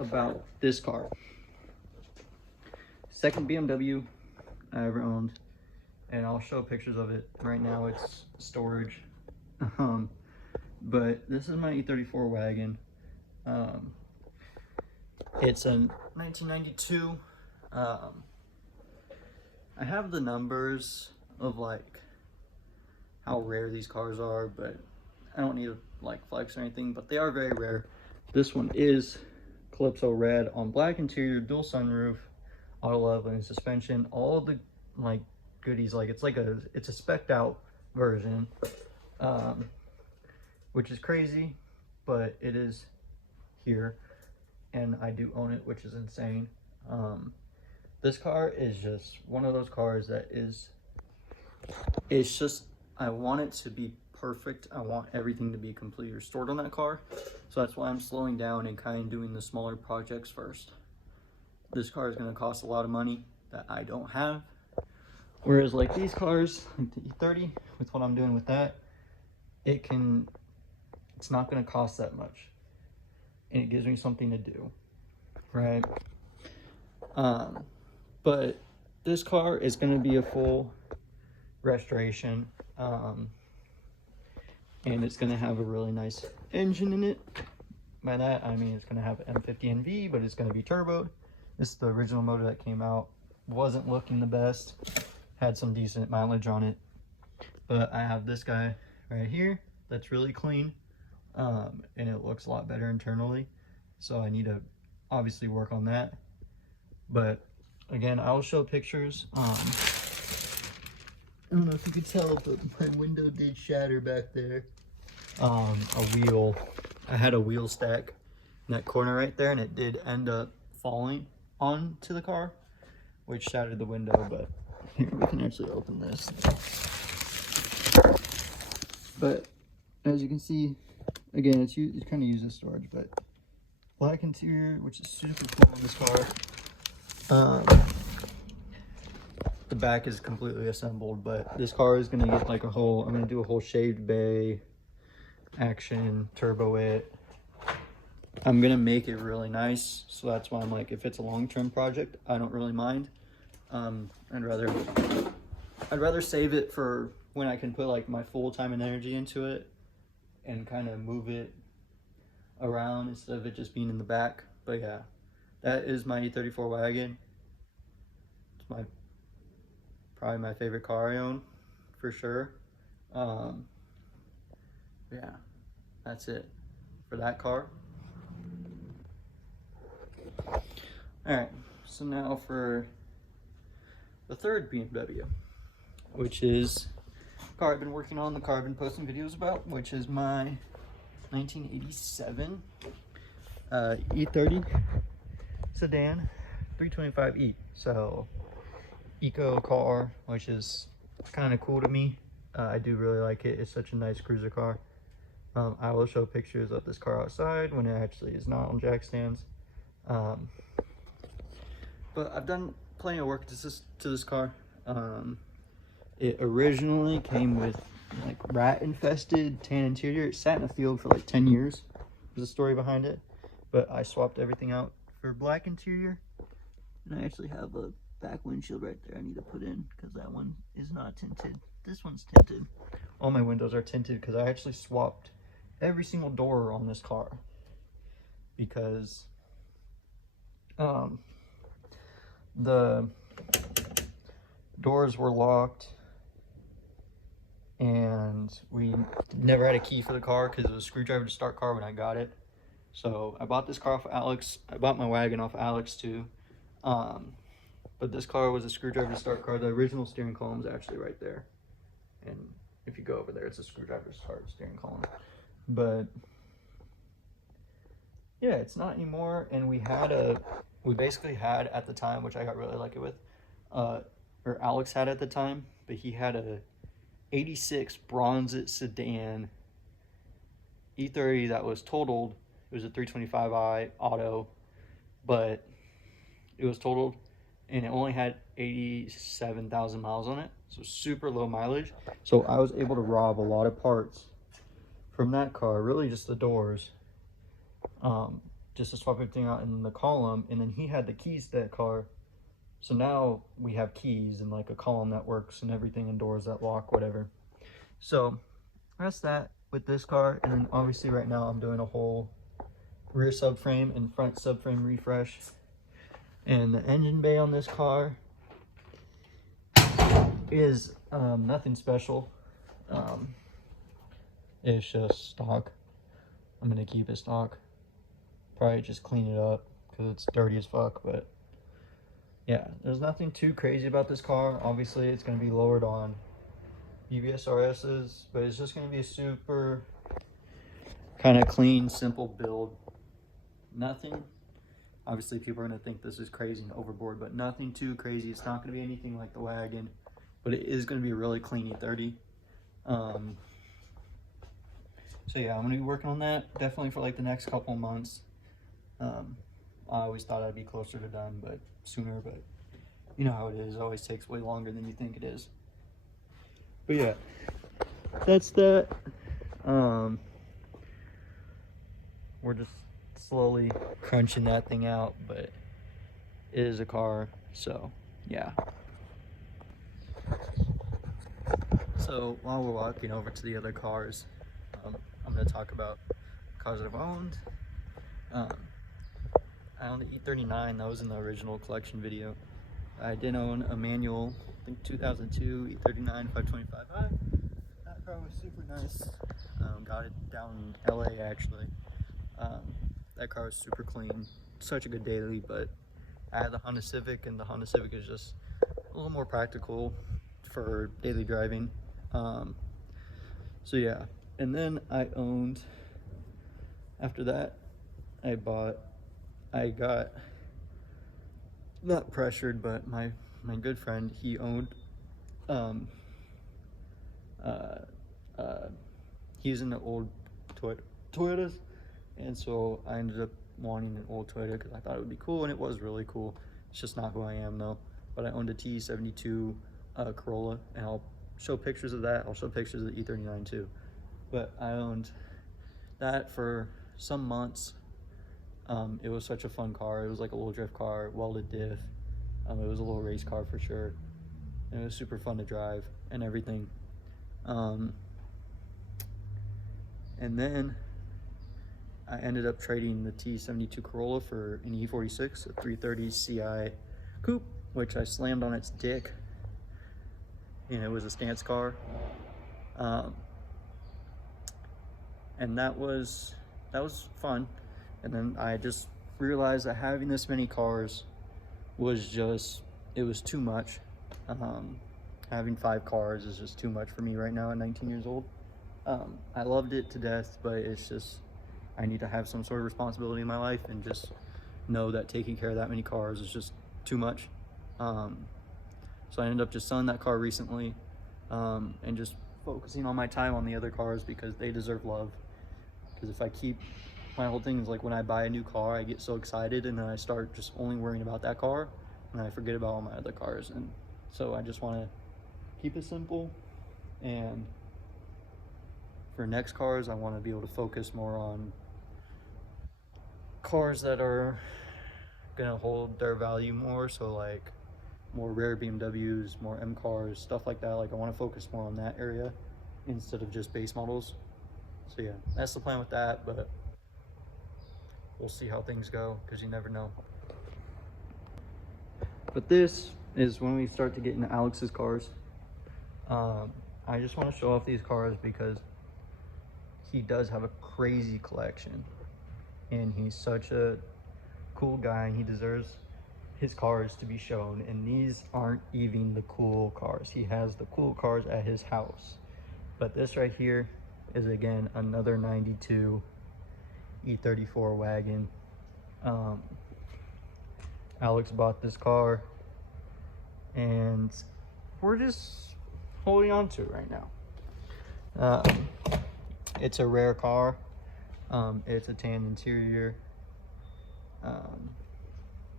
about this car. Second BMW I ever owned, and I'll show pictures of it. Right now it's storage. But this is my E34 wagon. It's a 1992. I have the numbers of like how rare these cars are, but I don't need to like flex or anything, but they are very rare. This one is Calypso red on black interior, dual sunroof, auto leveling suspension, all the like goodies. Like it's a spec'd out version, which is crazy, but it is here, and I do own it, which is insane. This car is just one of those cars that it's just, I want it to be perfect. I want everything to be completely restored on that car. So that's why I'm slowing down and kind of doing the smaller projects first. This car is going to cost a lot of money that I don't have. Whereas like these cars, like the E30, with what I'm doing with that, it's not going to cost that much. And it gives me something to do, right? But this car is going to be a full restoration, and it's going to have a really nice engine in it. By that I mean it's going to have M50NV, but it's going to be turboed. This is the original motor that came out. Wasn't looking the best, had some decent mileage on it, but I have this guy right here that's really clean, and it looks a lot better internally, so I need to obviously work on that. But again, I'll show pictures. I don't know if you could tell, but my window did shatter back there. A wheel, I had a wheel stack in that corner right there, and it did end up falling onto the car, which shattered the window. But here, we can actually open this. But as you can see, again, it's kind of used as storage, but black interior, which is super cool on this car. The back is completely assembled, but this car is going to get like I'm going to do a whole shaved bay action, turbo it. I'm going to make it really nice, so that's why I'm like, if it's a long-term project, I don't really mind. I'd rather save it for when I can put like my full time and energy into it and kind of move it around instead of it just being in the back. But yeah, that is my E34 wagon. It's probably my favorite car I own, for sure. Yeah, that's it for that car. Alright, so now for the third BMW, which is the car I've been working on, the car I've been posting videos about, which is my 1987 E30 sedan 325e. So eco car, which is kind of cool to me. I do really like it. It's such a nice cruiser car. I will show pictures of this car outside when it actually is not on jack stands. But I've done plenty of work to this car. It originally came with like rat infested tan interior. It sat in a field for like 10 years. There's a story behind it, but I swapped everything out for black interior, and I actually have a back windshield right there I need to put in because that one is not tinted. This one's tinted. All my windows are tinted because I actually swapped every single door on this car because the doors were locked and we never had a key for the car because it was a screwdriver to start car when I got it. So I bought this car off Alex. I bought my wagon off Alex too. But this car was a screwdriver to start car. The original steering column is actually right there. And if you go over there, it's a screwdriver to start steering column. But yeah, it's not anymore. And we basically had at the time, which I got really lucky with, or Alex had at the time, but he had a 86 Bronze sedan E30 that was totaled. It was a 325i auto, but it was totaled and it only had 87,000 miles on it, so super low mileage. So I was able to rob a lot of parts from that car, really just the doors, just to swap everything out in the column, and then he had the keys to that car. So now we have keys and like a column that works and everything, and doors that lock, whatever. So that's that with this car. And then obviously right now I'm doing a whole rear subframe and front subframe refresh. And the engine bay on this car is nothing special. It's just stock. I'm gonna keep it stock. Probably just clean it up because it's dirty as fuck, but yeah, there's nothing too crazy about this car. Obviously it's going to be lowered on BBS RS's, but it's just going to be a super kind of clean, simple build. Nothing, obviously people are going to think this is crazy and overboard, but nothing too crazy. It's not going to be anything like the wagon, but it is going to be a really clean E30. So yeah, I'm going to be working on that definitely for like the next couple of months. I always thought I'd be closer to done, but sooner, but you know how it is. It always takes way longer than you think it is. But yeah, that's that. We're just slowly crunching that thing out, but it is a car, so yeah. So while we're walking over to the other cars, I'm going to talk about cars that I've owned. I owned the E39, that was in the original collection video. I did own a manual, I think 2002 E39 525i. That car was super nice. Got it down in LA actually. That car was super clean, such a good daily, but I had the Honda Civic, and the Honda Civic is just a little more practical for daily driving. So yeah, and then I owned, after that, I got not pressured, but my good friend, he owned he's in the old Toyotas, and so I ended up wanting an old Toyota because I thought it would be cool, and it was really cool. It's just not who I am though. But I owned a T72 Corolla, and I'll show pictures of that. I'll show pictures of the E39 too. But I owned that for some months. It was such a fun car. It was like a little drift car, welded diff. It was a little race car for sure. And it was super fun to drive and everything. And then I ended up trading the T72 Corolla for an E46, a 330 CI coupe, which I slammed on its dick. And it was a stance car. And that was fun. And then I just realized that having this many cars was just, it was too much. Having 5 cars is just too much for me right now at 19 years old. I loved it to death, but it's just, I need to have some sort of responsibility in my life and just know that taking care of that many cars is just too much. So I ended up just selling that car recently, and just focusing on my time on the other cars because they deserve love. Because if I keep, my whole thing is like when I buy a new car, I get so excited and then I start just only worrying about that car and I forget about all my other cars. And so I just want to keep it simple, and for next cars I want to be able to focus more on cars that are gonna hold their value more, so like more rare BMWs, more M cars, stuff like that. Like I want to focus more on that area instead of just base models. So yeah, that's the plan with that, but we'll see how things go because you never know. But this is when we start to get into Alex's cars. I just want to show off these cars because he does have a crazy collection and he's such a cool guy and he deserves his cars to be shown. And these aren't even the cool cars. He has the cool cars at his house, but this right here is again another 92 E34 wagon. Alex bought this car and we're just holding on to it right now. It's a rare car. It's a tan interior.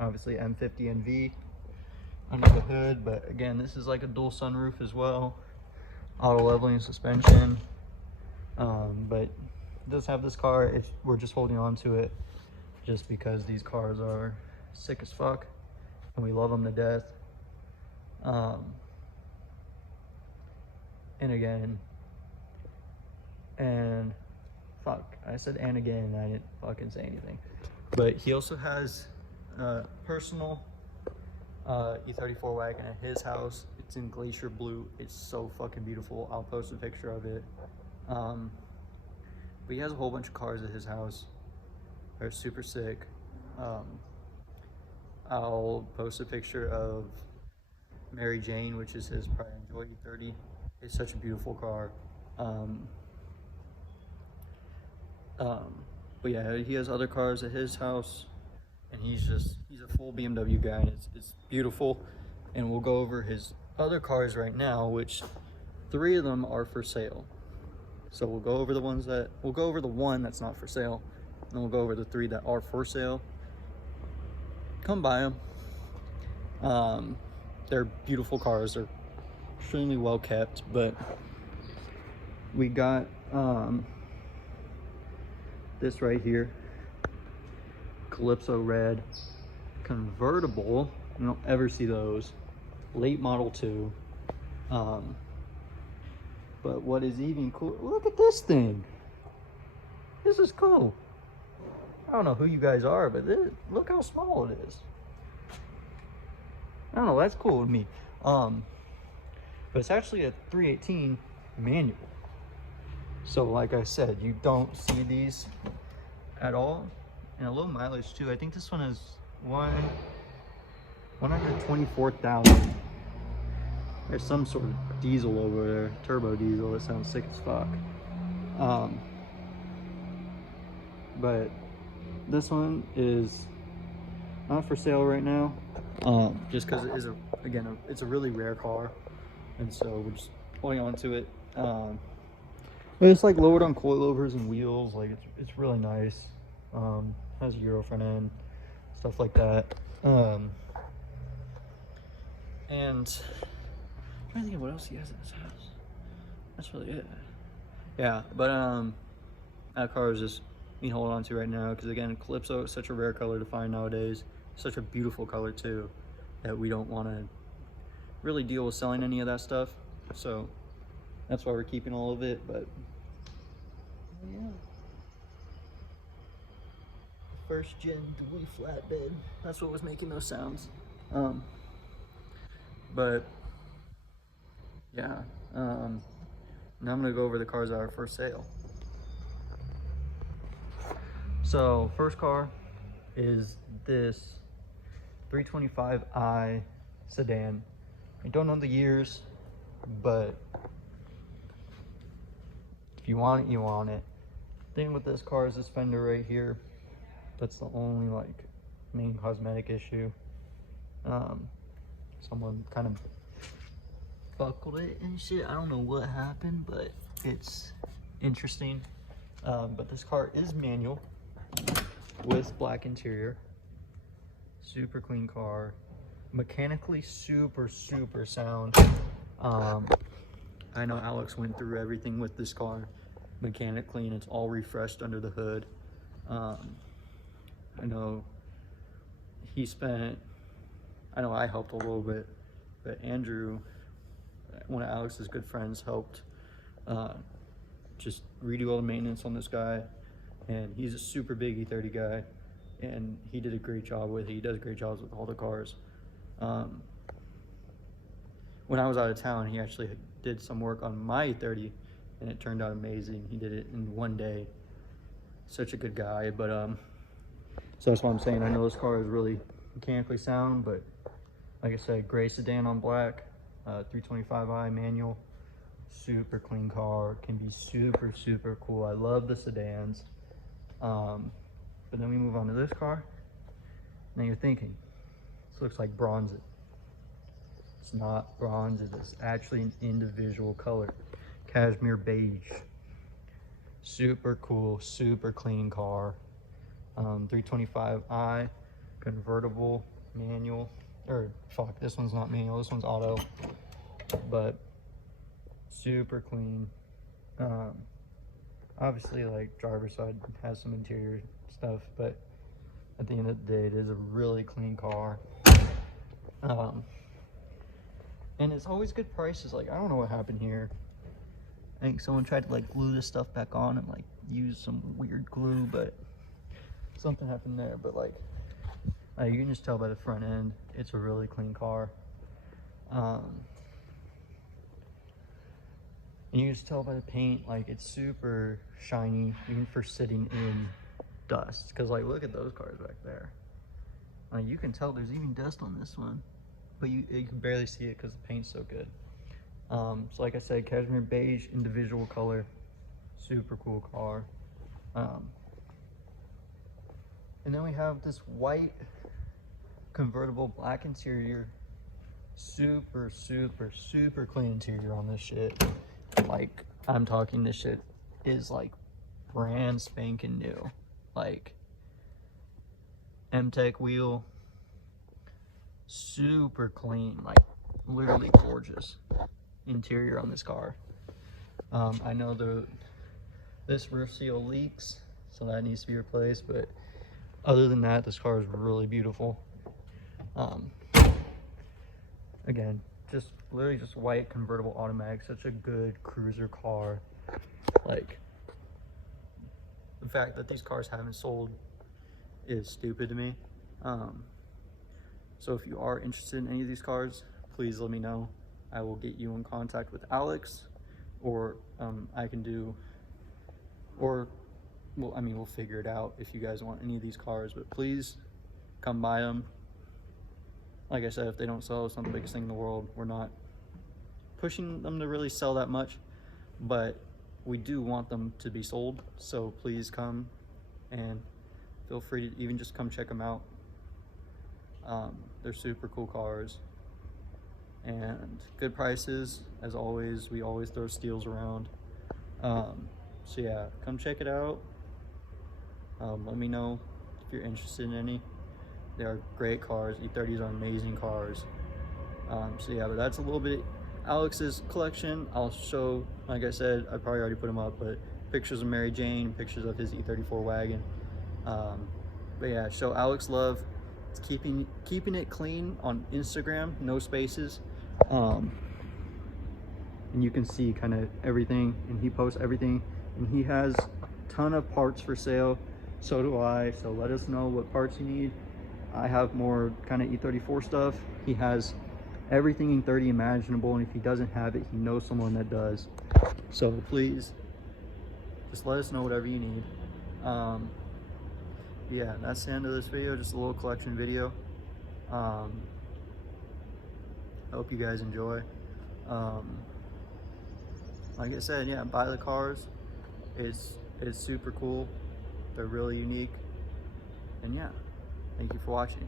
Obviously M50 NV under the hood, but again, this is like a dual sunroof as well. Auto leveling suspension. But it does have this car. We're just holding on to it. just because these cars are sick as fuck and we love them to death. And again, and fuck, I said and again, and I didn't fucking say anything. But he also has a personal E34 wagon at his house. It's in glacier blue. It's so fucking beautiful. I'll post a picture of it. But he has a whole bunch of cars at his house. They're super sick. I'll post a picture of Mary Jane, which is his Pride and Joy E30. It's such a beautiful car. But yeah, he has other cars at his house, and he's a full BMW guy, and it's beautiful. And we'll go over his other cars right now, which 3 of them are for sale. So we'll go over the one that's not for sale, and then we'll go over the 3 that are for sale. Come buy them. They're beautiful cars. They're extremely well kept, but we got this right here, Calypso red convertible. You don't ever see those. Late model 2. But what is even cool, look at this thing. This is cool. I don't know who you guys are, but look how small it is. I don't know, that's cool with me. But it's actually a 318 manual. So like I said, you don't see these at all. And a low mileage too. I think this one is 124,000. There's some sort of diesel over there, turbo diesel, that sounds sick as fuck. But this one is not for sale right now, just because it is it's a really rare car, and so we're just holding on to it. But it's like lowered on coilovers and wheels, like it's really nice. Has a Euro front end, stuff like that. And I'm trying to think of what else he has in his house. That's really it. Yeah, but that car is just being holding on to right now, because again, Calypso is such a rare color to find nowadays. Such a beautiful color too, that we don't want to really deal with selling any of that stuff. So that's why we're keeping all of it. But yeah, first gen dually flatbed. That's what was making those sounds. But yeah, now I'm gonna go over the cars that are for sale. So first car is this 325i sedan. I don't know the years, but if you want it, you want it. Thing with this car is this fender right here. That's the only like main cosmetic issue. Someone kind of buckled it and shit. I don't know what happened, but it's interesting. But this car is manual with black interior. Super clean car, mechanically super sound. I know Alex went through everything with this car mechanically, and it's all refreshed under the hood. I know I helped a little bit, but Andrew, one of Alex's good friends, helped just redo all the maintenance on this guy. And he's a super big E30 guy, and he did a great job with it. He does great jobs with all the cars. When I was out of town, he actually did some work on my E30, and it turned out amazing. He did it in one day. Such a good guy. But so that's why I'm saying I know this car is really mechanically sound, but like I said, gray sedan on black, 325i manual, super clean car, can be super cool. I love the sedans. But then we move on to this car. Now you're thinking, this looks like bronze. It's not bronze, it is actually an individual color. Cashmere beige. Super cool, super clean car. 325i, convertible, manual. Or fuck, this one's not manual, this one's auto. But super clean. Obviously, like driver's side has some interior stuff, but at the end of the day, it is a really clean car. And it's always good prices. Like, I don't know what happened here. I think someone tried to like glue this stuff back on and like use some weird glue, but something happened there. But like you can just tell by the front end, it's a really clean car. And you can just tell by the paint, like it's super shiny, even for sitting in dust. Cause like, look at those cars back there. Like you can tell there's even dust on this one, but you can barely see it because the paint's so good. So like I said, cashmere beige individual color, super cool car. And then we have this white convertible black interior, super clean interior on this shit. Like, I'm talking, this shit is like brand spanking new. Like M-Tech wheel, super clean, like literally gorgeous interior on this car. I know this rear seal leaks, so that needs to be replaced, but other than that, this car is really beautiful. Again, just literally just white convertible automatic, such a good cruiser car. Like, the fact that these cars haven't sold is stupid to me. So if you are interested in any of these cars, please let me know. I will get you in contact with Alex, or I can do, or well, I mean, we'll figure it out if you guys want any of these cars, but please come buy them. Like I said, if they don't sell, it's not the biggest thing in the world. We're not pushing them to really sell that much, but we do want them to be sold. So please come and feel free to even just come check them out. They're super cool cars and good prices. As always, we always throw steals around. So yeah, come check it out. Let me know if you're interested in any. They are great cars. E30s are amazing cars. So yeah, but that's a little bit Alex's collection. I'll show, like I said, I probably already put them up, but pictures of Mary Jane, pictures of his E34 wagon. But yeah, show Alex love. It's keeping it clean on Instagram, no spaces. And you can see kind of everything, and he posts everything, and he has a ton of parts for sale. So do I. So let us know what parts you need. I have more kind of E34 stuff. He has everything E30 imaginable, and if he doesn't have it, he knows someone that does. So please just let us know whatever you need. Yeah, that's the end of this video, just a little collection video. I hope you guys enjoy. Like I said, yeah, buy the cars. It's super cool. They're really unique. And yeah, thank you for watching.